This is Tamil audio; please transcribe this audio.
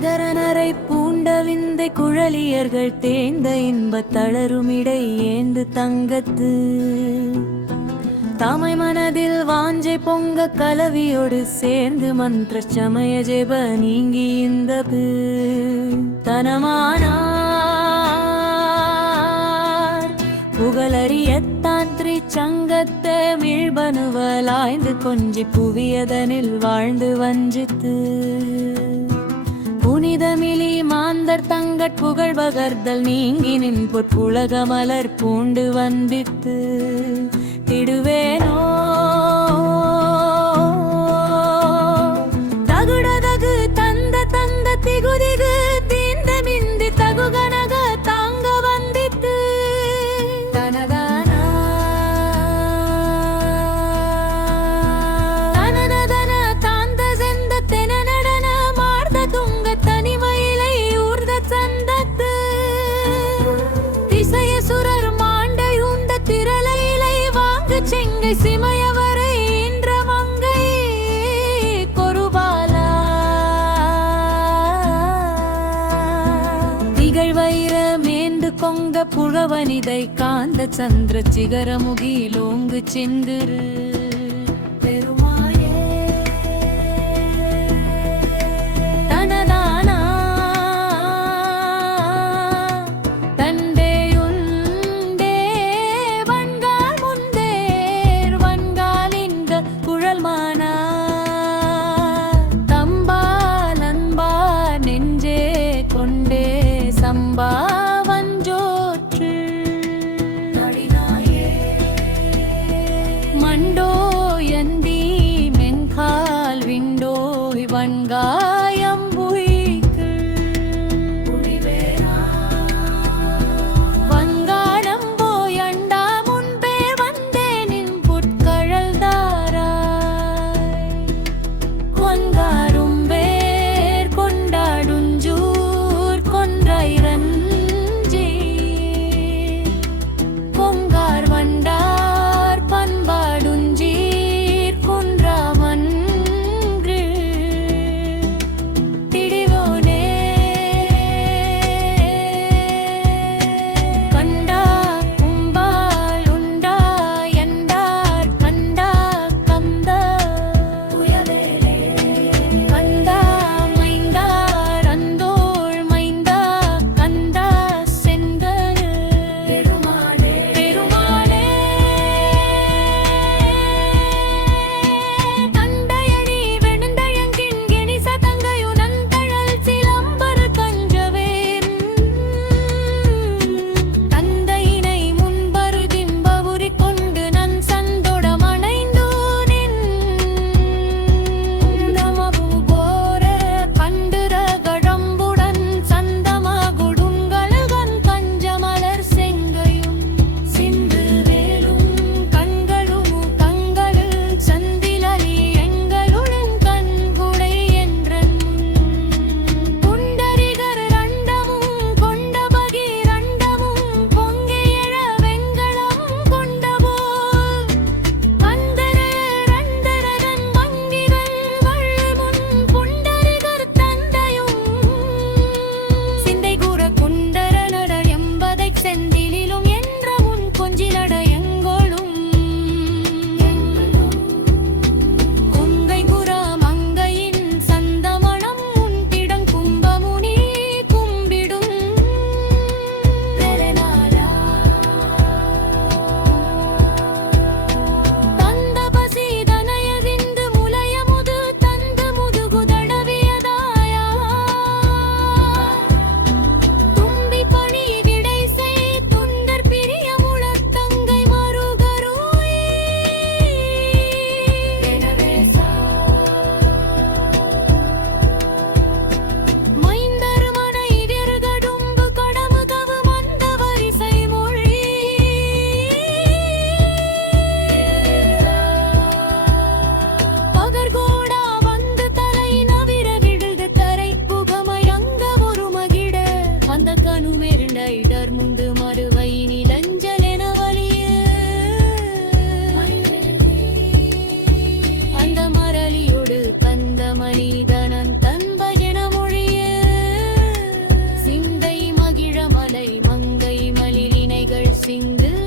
தகரனரை பூண்ட விந்தை குழலியர்கள் தேர்ந்த இன்பத் தளருமிடை ஏந்து தங்கத்து தாமை மனதில் வாஞ்சை பொங்க கலவியோடு சேர்ந்து மந்திர சமய ஜெப நீங்கி இந்த தனமானார் புகழறிய தாந்திரி சங்கத்தை மிழ்பனுவலாய்ந்து கொஞ்சி புவியதனில் வாழ்ந்து வஞ்சித்து புனிதமிலி மாந்தர் தங்கட் புகழ் பகர்தல் நீங்கி நின் பொற்புலக மலர் பூண்டு வந்தித்து திடுவேனோ தகுடதகு தந்த தந்த திகுதிகு தீந்த மிந்தி தகுகனக தாங்க வந்தித்து தனதானா தனனதன தாந்த செந்த தென நடன மார்த துங்க தனிமயிலை ஊர்த சந்தத்து திசைய சுரர் மாண்டை உண்ட திரளையிலை வாங்கு செங்கை சிமையவரை இன்ற மங்கை கொருபாலா திகழ் வைர மேந்து கொங்க புழவனிதை காந்த சந்திர சிகரமுகிலோங்கு செந்திரு பெருமாயே தனதானா தண்டேயுண்டே வன்கால் முந்தேர் வன்கால் இந்த குழல்மானா தம்பால் அன்பார் நெஞ்சே கொண்டே சம்பா வஞ்சோற்று மண்டோ இங்கு